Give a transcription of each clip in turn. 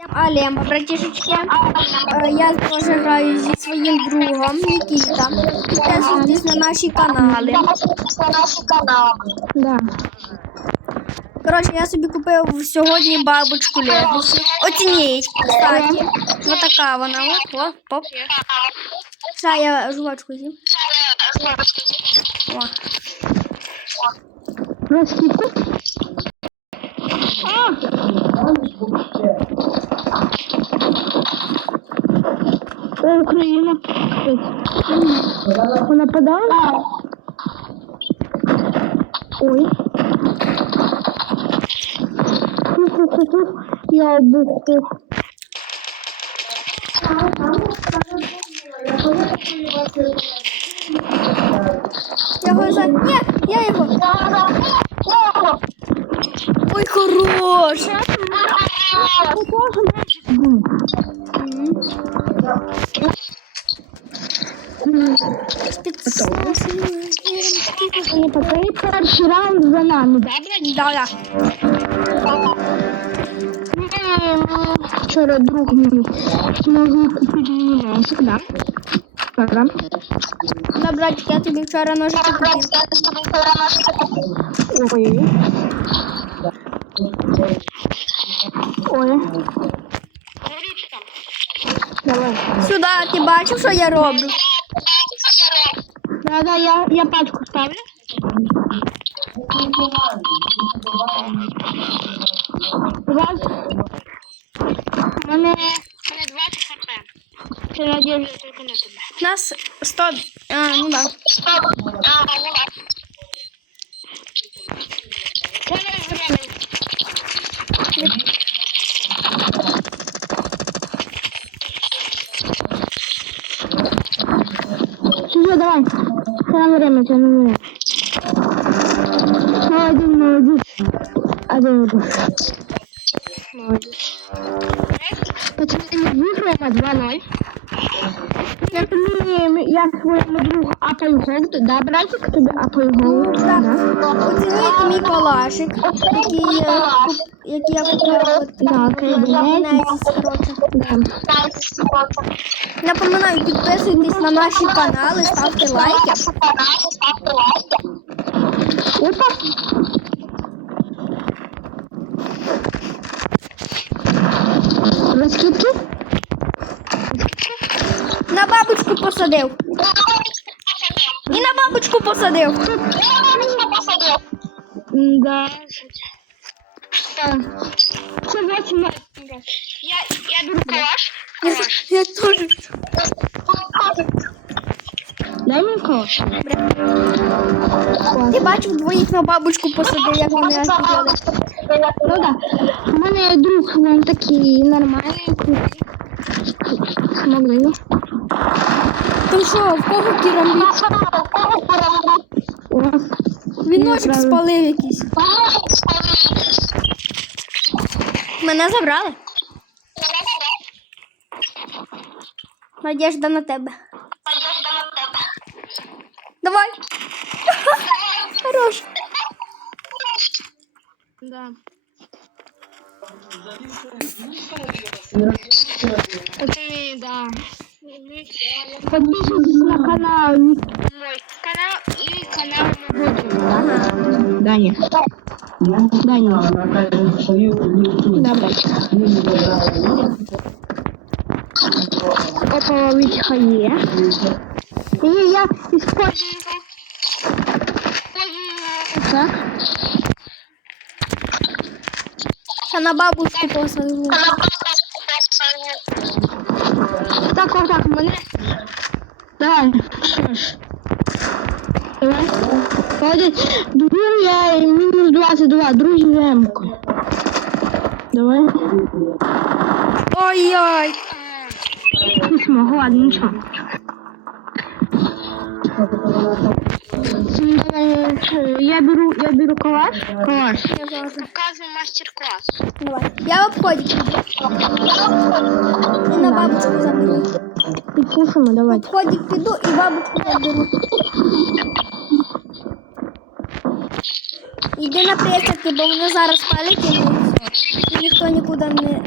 Алема, братішечки. Е, Я теж граю зі своїм другом Нікіта. Підписуйтесь на наші канали. на наші канали. Да. Коротше, я собі купив сьогодні бабочку Легосі. Оцініть, кстати. Ось така вона. Оп, оп, оп. Все, я жувачку з'їм. О. Розкидку. Вона подала? Ой. Ху-ху-ху-ху. Я обуху. Його за... Ні, я його. Ой, хорош. Покажи перший раунд за нами, да? Да, да. Вчора друг мені змогли купити мені носик, да? Ага. Да, братик, я тобі вчора ножики купив. Ой. Ой. Давай. Сюди, ти бачив, що я роблю? Да, да, я, я пачку ставлю. Раз. У мене, у мене 20 хп. Це надіюсь тільки на тебе. Нас 100... А, ну да. Це не время. Все, давай Це на время, це на время. Молодец, молодец. Один, один. Молодец. Пацаны, мы выиграем 2-0. Я, тобі- я своєму апаю голд, да, братик, тобі апаю голд. Да. Оцінити мій калашик, який, куп- який я купила. Да. Напоминаю, підписуйтесь на наші канали, ставте лайки. Опа. Розкидки? На бабочку посадив. Бабочку посадив. Да. Це 8 Я, я беру калаш. Я, я теж. Дай мені калаш. Ти бачив двоїх на бабочку посадив, як вони офігели. Ну да. У мене друг, він такий нормальний, крутий. Смог даю. Що, в кого керамбіт? Віночок спалив якийсь. Мене забрали. Надежда на тебе. Давай. Хорош. Да. Окей, да. Подписывайтесь на канал. Мой канал и канал моего друга. Даня. Даня. Да, братик. Опа, ловить хае. И я использую так. Ще на бабушку посадив. Так, вот так, мене. Давай, що ж. Давай. Молодець. Друге, мінус 22, друзі Ремко. Давай. Ой-ой. Не смогу, ладно, нічого. М, давай, що, Я беру, я беру калаш. Калаш. Я. Показываю мастер-класс. Давай. Я в обході. І на бабушку заберу. Підпушимо, В давайте. обходик піду і бабушку заберу. Іди на присядки, бо вони зараз палять і все. І ніхто нікуди не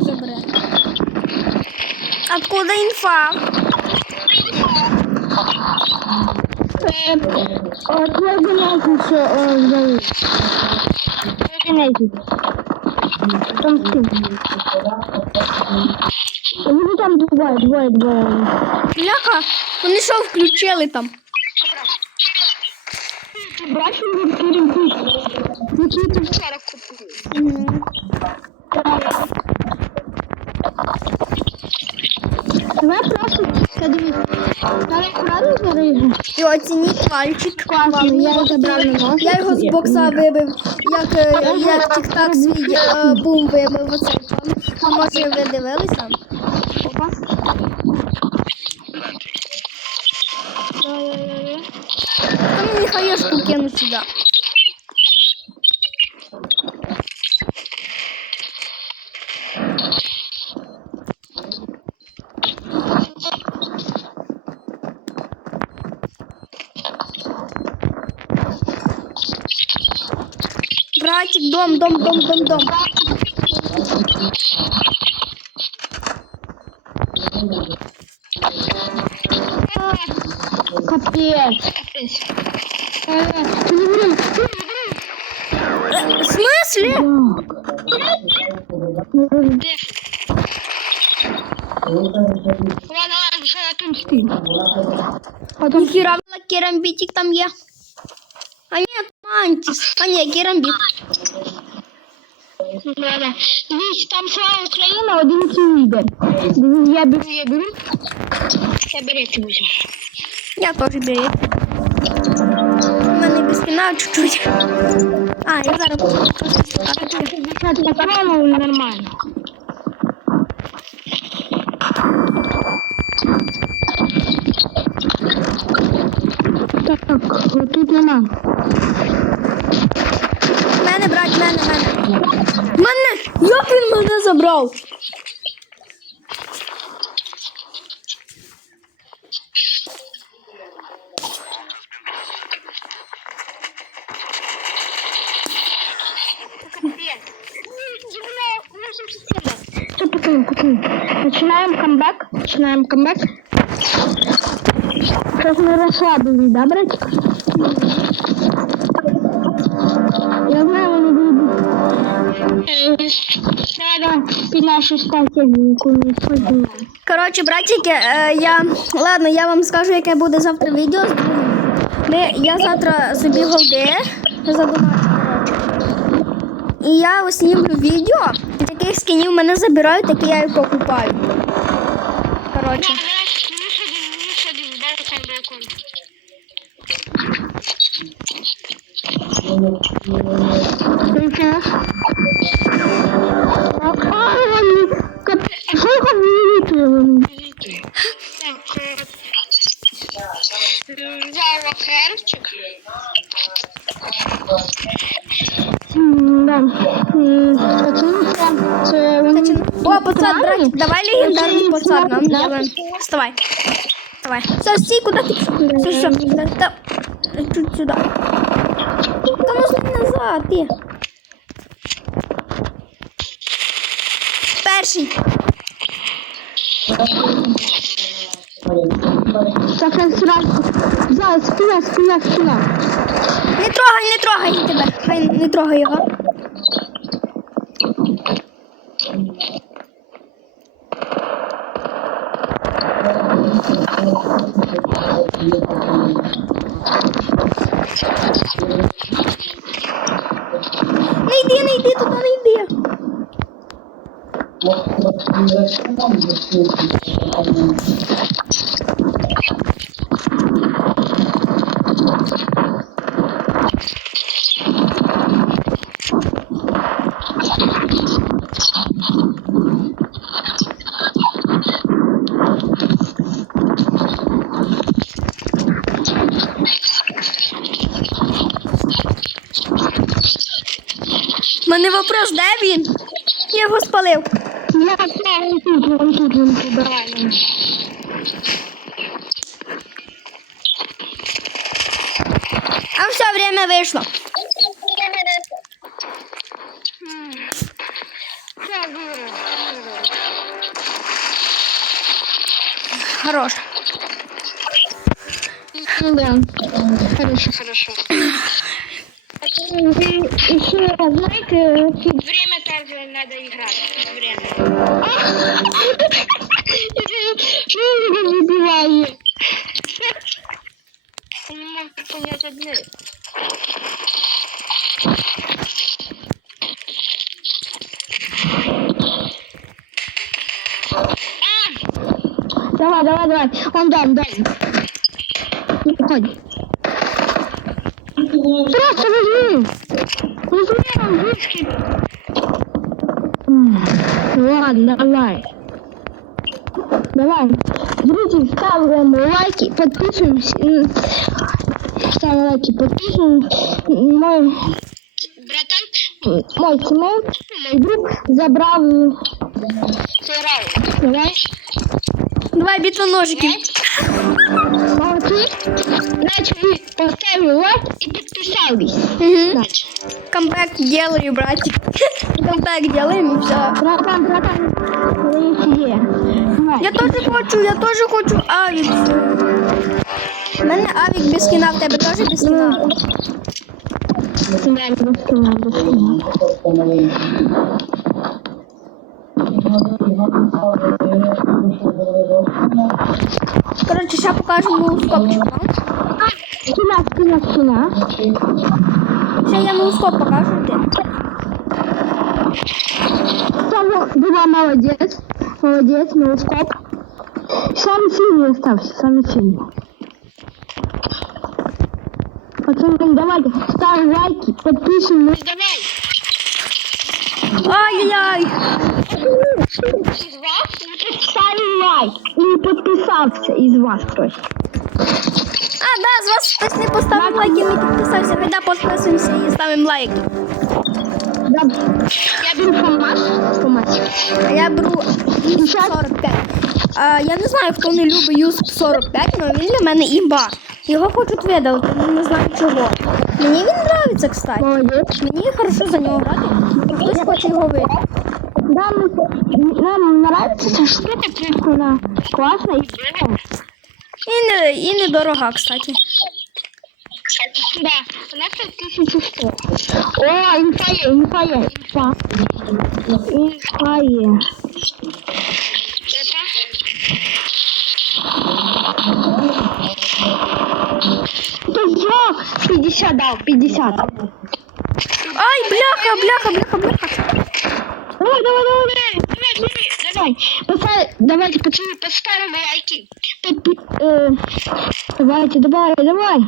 забере. Откуда інфа? Е, От ви знаєте, що е, взяли. Ви знаєте. Там з ким? Ну там двоє, двоє, двоє. Бляха, вони що включили там? Бачимо керівник. Який ти вчора купив. Давай просто подивись. Давай правильно зарижу. І оцініть пальчик. Класно, я його забрала купили. нож. Я його з бокса вибив, як, е, як тік-так свій е, бум вибив оцей там. А може ви дивилися? Опа. Та мені хаєшку кину сюди. Братик, дом, дом, дом, дом, дом. Е, В смислі? Де? Ладно, ладно, я Ніхіра керамбітик там є. А ні, мантіс. А ні, керамбіт. Ладно. Дивись, там слава Україна, один кілідер. Я беру, я беру. Я берете візьму. Я теж беру. У мене без спина чуть-чуть. А, я зараз буду щось шукати. 50 нормально. Так, так, тут нема. Мене, брать, мене, мене. Мене! Як він мене забрав? Все, пацаны, пацаны. Начинаем камбэк. Начинаем камбэк. Сейчас мы расслабились, да, братик? Я знаю, нашу стратегію не сходимо. Коротше, братики, е, я. Ладно, я вам скажу, яке буде завтра відео. Ми, я завтра собі голди задонатив. І я оснімлю відео, і таких скінів мене забирають, такі я їх покупаю. Коротше. Сейчас. А, вони... капець, Що його вилітує? Взяла херчик. Да. М, Оцінка. Це вони... Значить, О, пацан, братик, давай легендарний пацан. Нам Да. делаем. Вставай. Давай. Все, стій, куди ти. Да, да. Чуть сюди. Та ну назад, ти. Перший. Так, я сразу. Взяла, спина, спина, спина. Не трогай, не трогай тебе. Хай не трогай його. подожди він. Я його спалив. А все время вийшло. Хорош. Ну да. Хорошо, хорошо. Вы еще знаете, время также надо играть. Время. Что его выбивает? Я не могу понять одне. Давай, давай, давай. Он дай, дай. Уходи. Просто возьми. Возьми английский. Ладно, давай. Давай. Друзья, ставим лайки, подписываемся. Ставим лайки, подписываемся. Мой братан, мой тиммейт, мой друг забрал. Давай. Давай бітоножики. Молодцы. Значит, вы поставили лайк и подписались. Угу. Значит. Камбэк делаю, братик. Камбэк делаем і все. Братан, братан, есть идея. Давай. Я теж хочу, я теж хочу авік. У мене авік без кіна, в тебе теж без кіна. Дай мне скина, без скина. Коротше, ще покажемо ты Кіна, кіна, кіна. Сейчас я мускоп покажу. Сам була молодець. молодец, мускоп. Самый сильный остався, самый сильный. Пацаны, давайте ставим лайки, подписываемся. Давай! Ай-яй-яй! Лайк и подписался из вас, короче. А, да, з вас хтось не поставив лайк і не підписався. Піда підписуємося і ставимо лайки. Да. Я беру ФАМАС. ФАМАС. А я беру Юсп 45. А, я не знаю, хто не любить Юсп 45, але він для мене імба. Його хочуть видалити, але не знаю чого. Мені він подобається, кстати. Молодец. Мені хорошо за нього грати. Хтось хоче його видати. Нам, нам нравится эта штука, просто она классная и. І, не, і недорога, кстати. Да, она стоит 1100. О, инфа е, инфа е, инфа. Инфа е. Это что? 50 дал, 50. Ай, бляха, бляха, бляха, бляха. Давай, давай, давай, давай, давай, давай. Поставь, давайте, пацаны, поставим лайки. Подпи- э, давайте, давай, давай.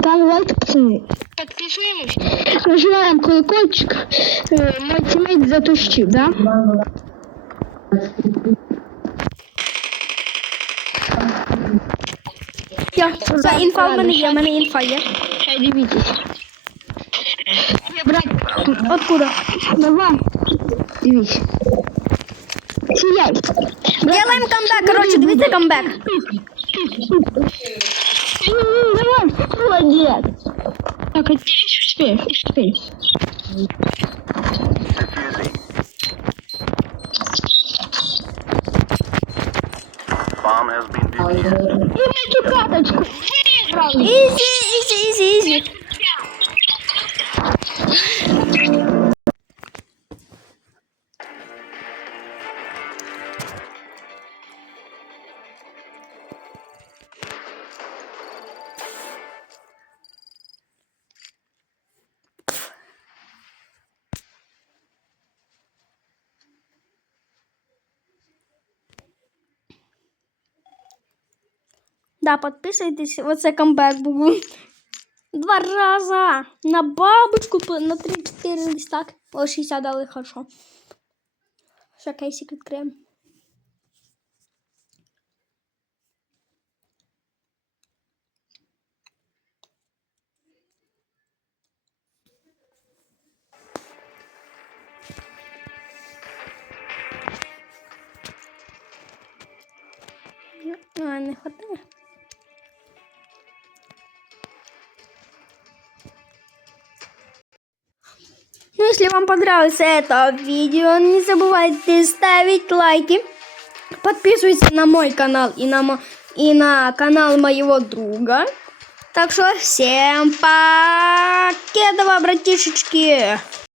Ставим лайки, пацаны. Подписываемся. Нажимаем колокольчик. Э, мой тиммейт затушил, да? Я, за інфа в мене є, в мене інфа є. Сейчас дивитесь. Я брать. Откуда? Давай. Дивись. Сияй. Делаем камбэк, короче, дивіться камбэк. Давай, молодец. Так, а здесь успеешь, успеешь. Убейте каточку. Изи, изи, изи, изи. Да, підписуйтесь, оце камбек був. Два рази. На бабочку, на 3-4 десь так. О, 60 дали хорошо. Ще кейсик відкриємо. А, не хватає. Если вам понравилось это видео, не забывайте ставить лайки, Подписывайтесь на мой канал и на, и на канал моего друга. Так что всем покедова, братишечки!